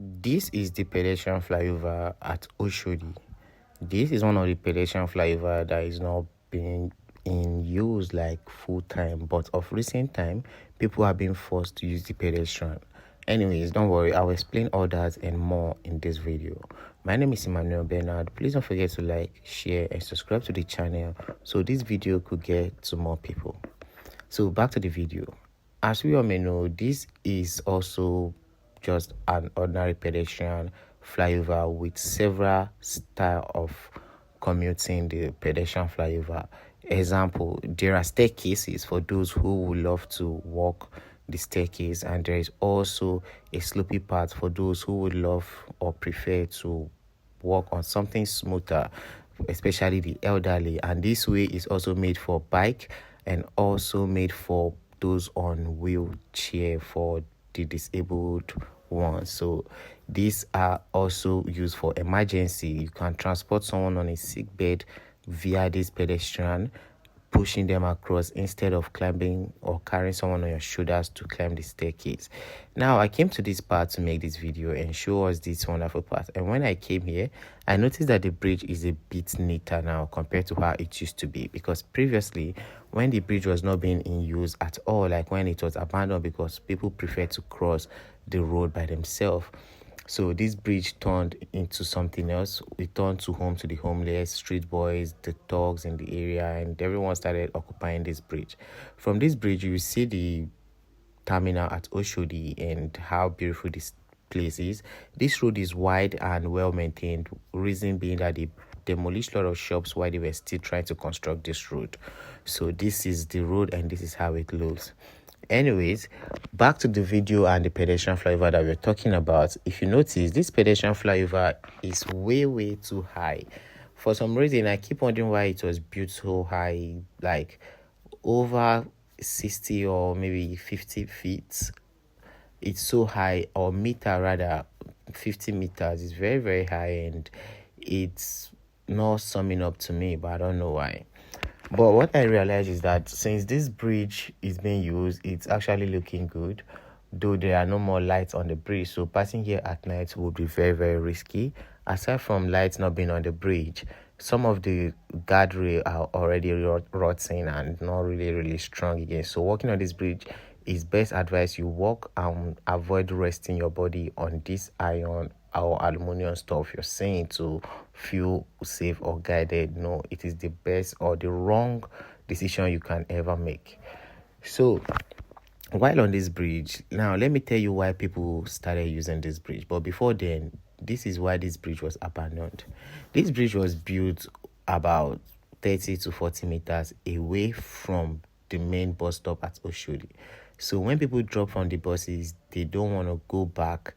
This is the pedestrian flyover at Oshodi. This is one of the pedestrian flyover that is not being in use like full time, but of recent time, people have been forced to use the pedestrian. Anyways, don't worry, I'll explain all that and more in this video. My name is Emmanuel Bernard. Please don't forget to like, share, and subscribe to the channel so this video could get to more people. So back to the video. As we all may know, this is also just an ordinary pedestrian flyover with several style of commuting the pedestrian flyover. Example, there are staircases for those who would love to walk the staircase, and there is also a slopey path for those who would love or prefer to walk on something smoother, especially the elderly. And this way is also made for bike and also made for those on wheelchair, for the disabled ones. So these are also used for emergency. You can transport someone on a sick bed via this pedestrian, pushing them across instead of climbing or carrying someone on your shoulders to climb the staircase. Now, I came to this part to make this video and show us this wonderful part. And when I came here, I noticed that the bridge is a bit neater now compared to how it used to be, because previously, when the bridge was not being in use at all, like when it was abandoned because people preferred to cross the road by themselves, so this bridge turned into something else. It turned to home to the homeless, street boys, the thugs in the area, and everyone started occupying this bridge. From this bridge, you will see the terminal at Oshodi and how beautiful this place is. This road is wide and well maintained, reason being that they demolished a lot of shops while they were still trying to construct this road. So this is the road and this is how it looks. Anyways, back to the video and the pedestrian flyover that we're talking about. If you notice, this pedestrian flyover is way too high. For some reason, I keep wondering why it was built so high, like over 60 or maybe 50 feet. It's so high, or meter rather, 50 meters. It's very high, and it's not summing up to me, but I don't know why. But what I realized is that since this bridge is being used, it's actually looking good, though there are no more lights on the bridge. So passing here at night would be very risky. Aside from lights not being on the bridge, some of the guardrail are already rotting and not really strong again. So walking on this bridge is best advice you walk and avoid resting your body on this iron or aluminum stuff you're saying to feel safe or guided. No, it is the best or the wrong decision you can ever make. So while on this bridge, now let me tell you why people started using this bridge. But before then, this is why this bridge was abandoned. This bridge was built about 30 to 40 meters away from the main bus stop at Oshodi. So when people drop from the buses, they don't want to go back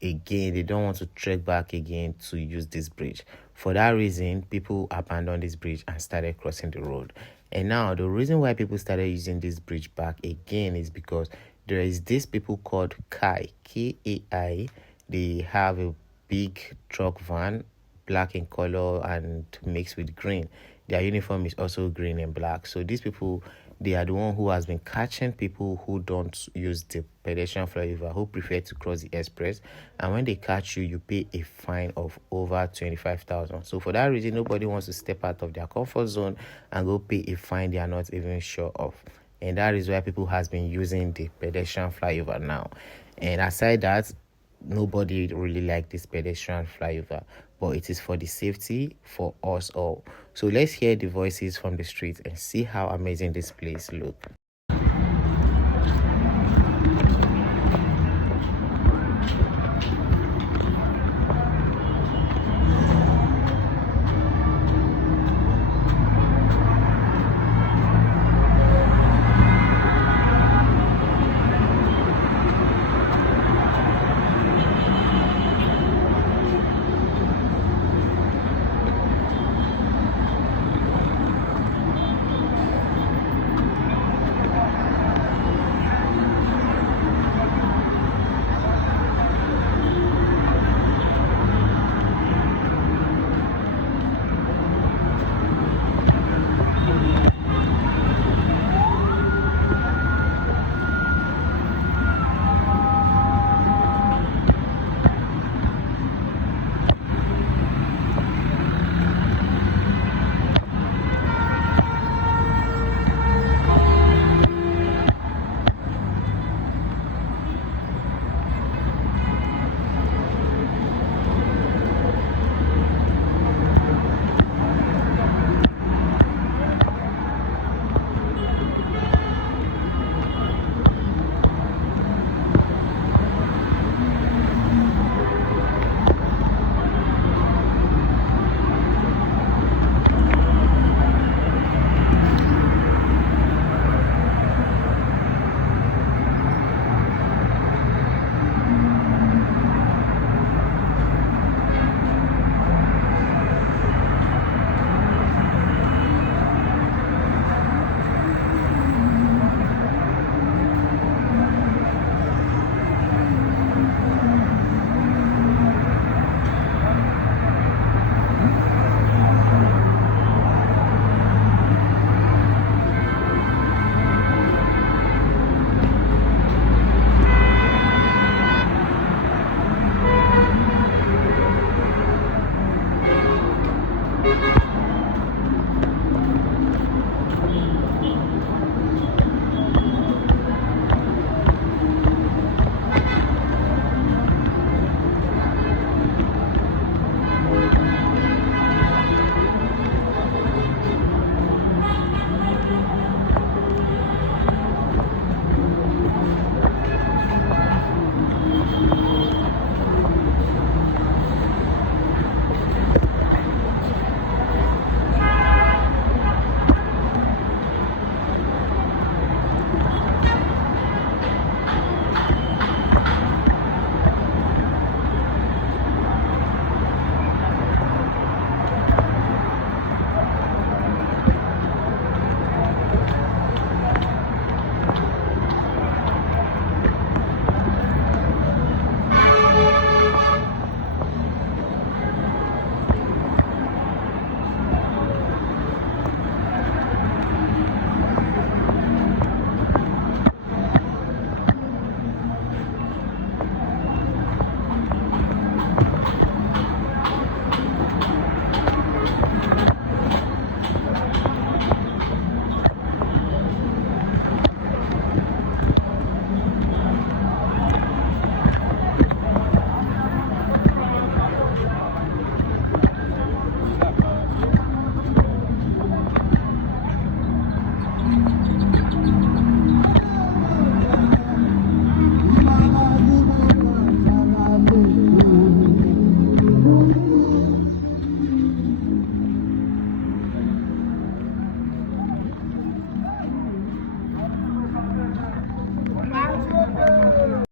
again. They don't want to trek back again to use this bridge. For that reason, people abandoned this bridge and started crossing the road. And now the reason why people started using this bridge back again is because there is this people called Kai, Kai. They have a big truck van, black in color and mixed with green. Their uniform is also green and black. So these people, they are the one who has been catching people who don't use the pedestrian flyover, who prefer to cross the express. And when they catch you, you pay a fine of over 25,000. So for that reason, nobody wants to step out of their comfort zone and go pay a fine they are not even sure of. And that is why people has been using the pedestrian flyover now. And aside that, nobody really like this pedestrian flyover, but it is for the safety for us all. So let's hear the voices from the streets and see how amazing this place looks.